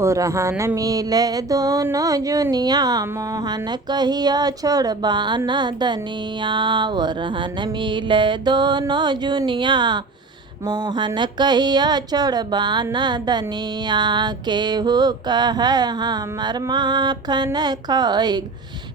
ओरहन मिले दोनों जुनिया, मोहन कहिया छोड़बा नदनिया। ओरहन मिले दोनों जुनिया, मोहन कहिया छोड़बा नदनिया। केहू कहे हमर माखन खाई,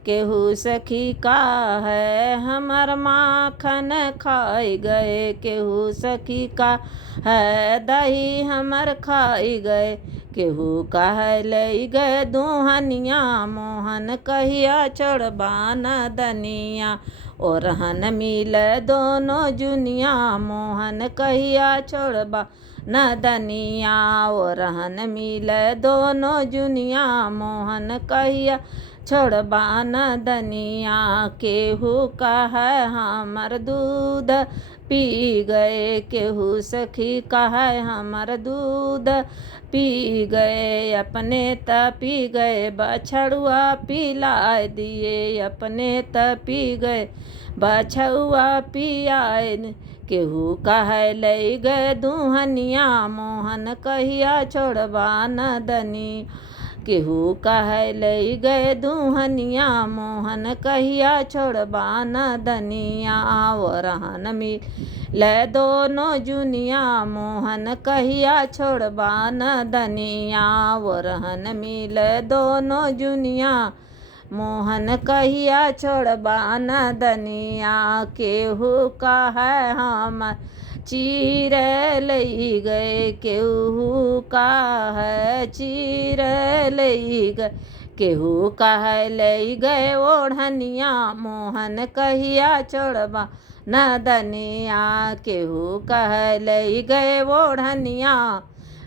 केहू सखी का है हमर माखन खाई गए। केहू सखी का है दही हमर खाई गए। केहू कहे ले गए दुहनिया, मोहन कहिया छोड़बा नदनिया। ओरहन मिले दोनों जुनिया, मोहन कहिया छोड़बा नदनिया। ओरहन मिले दोनों जुनिया, मोहन कहिया छोड़बा नदनिया। केहू कहे हमर दूध पी गए, केहू सखी कहे हमर दूध पी गए। अपने त पी गए बछड़ुआ पिलाए दिए, अपने त पी गए बछुआ पियाए। केहू कहे ले गए दुहनिया, मोहन कहिया छोड़बा नदनी। केहू कहे ले गए दुहनिया, मोहन कहिया छोड़बा नदनिया। ओरहन मिले दोनों जुनिया, मोहन कहिया छोड़बा नदनिया। ओरहन मिले दोनों जुनिया, मोहन कहिया छोड़बा नदनिया। केहू कहे हमर चीर लई गए, केहू कहे चीर लई गए। केहू कहे ले गए ओढ़निया, मोहन कहिया छोड़बा नदनिया। केहू कहे ले गए ओढ़निया,